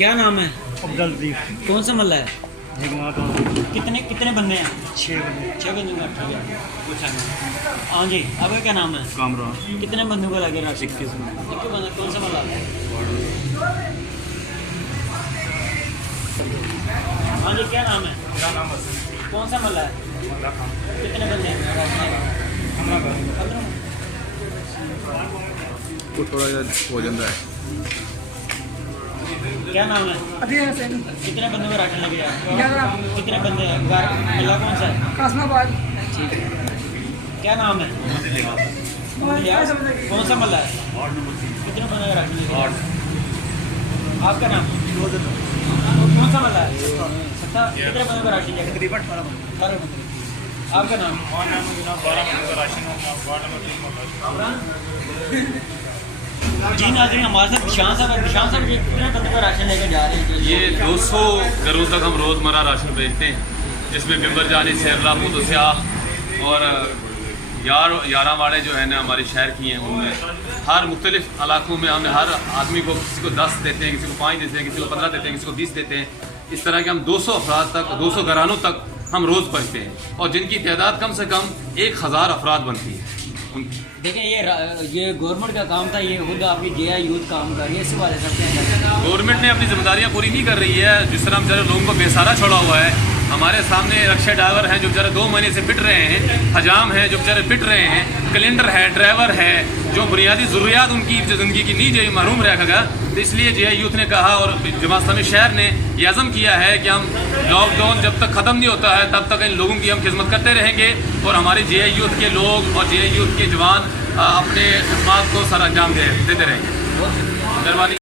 क्या नाम है? अब्दुलदीप। कौन सा मल्ला है? कितने कितने बंदे हैं? 6 बजे। 6 बंदे का ठीक है। पूछा नहीं। हाँ जी, आपका क्या नाम है? कामरान। कितने बंदों को लगे रहा? 21 में। 21 बंदे। कौन सा मल्ला है? हाँ जी, क्या नाम है? मेरा नाम हसन। कौन सा मल्ला है? कितने बंदे हैं? 15 को थोड़ा हो जाता है। क्या नाम है? अधीर हुसैन। कितने बंदों को राशन लगे हैं? 11। कितने बंदे हैं? घर मल्ला कौन सा है? कासमाबाद। ठीक है। क्या नाम है? कौन सा मल्ला है? कितने बंदे का राशन लगे? आपका नाम? कौन सा मल्ला है? सत्ता। कितने बंदों का राशन लगे? तकरीबन 12 बंदे। आपका नाम? 12 राशन वार्ड नंबर 3 जी नाज़रीन, हमारे साथ निशान साहब है। निशान साहब, ये कितने बंदों का राशन लेकर जा रहे हैं? ये 200 घरों तक हम रोज़मर्रा राशन भेजते हैं, जिसमें बिम्बर जानी, सैरला, मुदस्या और यारा वाले जो है ना हमारे शहर की हैं, उनमें हर मुख्तलिफ इलाकों में हमने हर आदमी को, किसी को 10 देते हैं, किसी को 5 देते हैं, किसी को 15 देते हैं, किसी को 20 देते हैं। इस तरह के हम 200 अफराद तक, 200 घरानों तक हम रोज़ पहुँचते हैं और जिनकी तादाद कम से कम 1000 अफराद बनती है। देखें, ये गवर्नमेंट का काम था, ये खुद आपकी JI यूथ काम कर रही है। इस वाले सब क्या गवर्नमेंट ने अपनी जिम्मेदारियां पूरी नहीं कर रही है। जिस तरह हम जरा लोगों को बेसहारा छोड़ा हुआ है, हमारे सामने रक्षा ड्राइवर हैं जो बेचारे 2 महीने से पिट रहे हैं, हजाम हैं जो बेचारे पिट रहे हैं, कैलेंडर है, ड्राइवर है, जो बुनियादी ज़रूरियात उनकी ज़िंदगी की नहीं जो महरूम रहेगा। तो इसलिए JI यूथ ने कहा और जमात इस्लामी शहर ने ये अज़म किया है कि हम लॉकडाउन जब तक ख़त्म नहीं होता है तब तक इन लोगों की हम खिदमत करते रहेंगे और हमारे JI यूथ के लोग और JI यूथ के जवान अपने खिदमत को सर अंजाम देते रहेंगे। मेहरबानी।